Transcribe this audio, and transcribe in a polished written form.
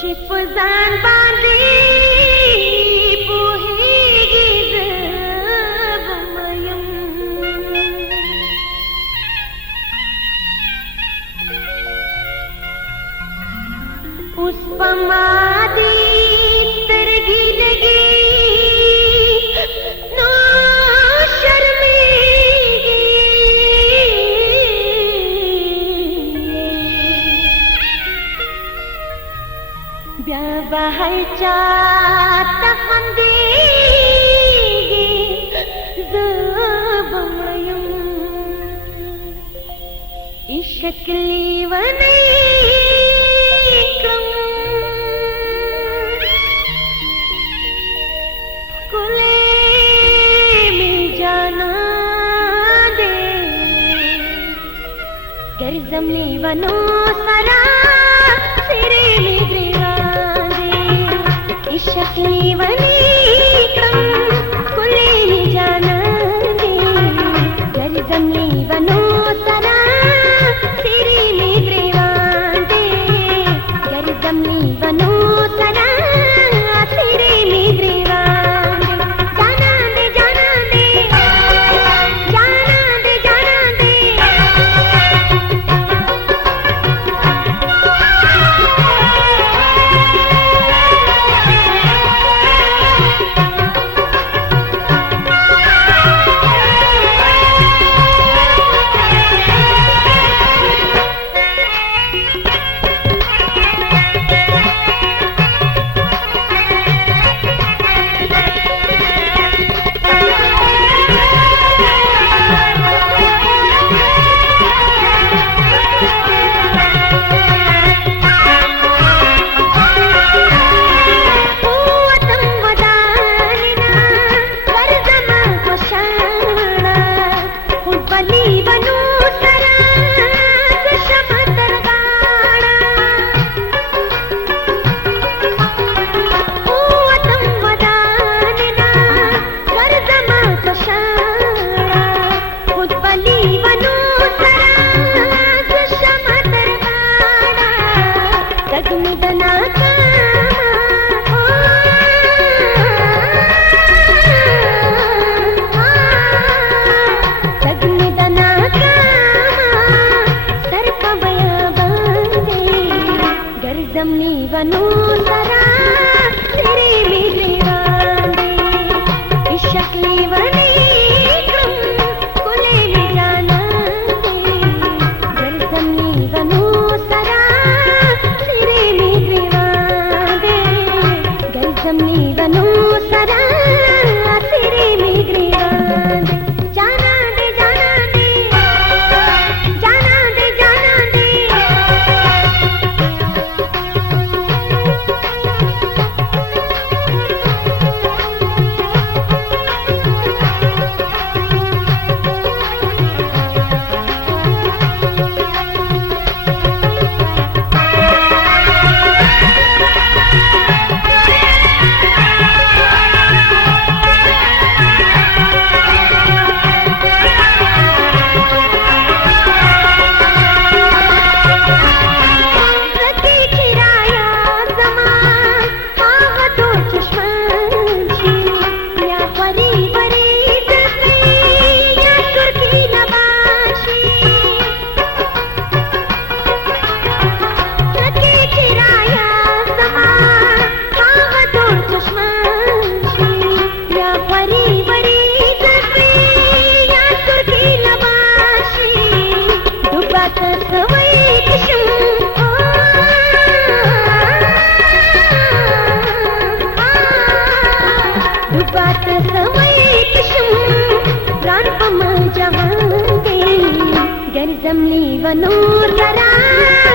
छिपजान बांधी पोहेगी जबमयम पुष्पमादी तरगी लगी नो शर्मेगी ब्याह चाहता हम देगी ज़बमयम इशकली वने जमली वनो सरा सिरे में दीवाने इशकली वनी कम कुले जाना दे घर जमली वनो सरा सिरे में दीवाने घर जमली वनो सरा सिरे में दीवाने जाना दे जाना दे जाना दे जाना दे जमनी वनो सरा सिरे में दीवाने इशकली वनी कम कुले में जाना दे घर जमनी वनो सरा सिरे में दीवाने घर जमनी वनो सरा सिरे में दीवाने जाना दे जाना दे जाना दे जाना दे जमली वनो सरा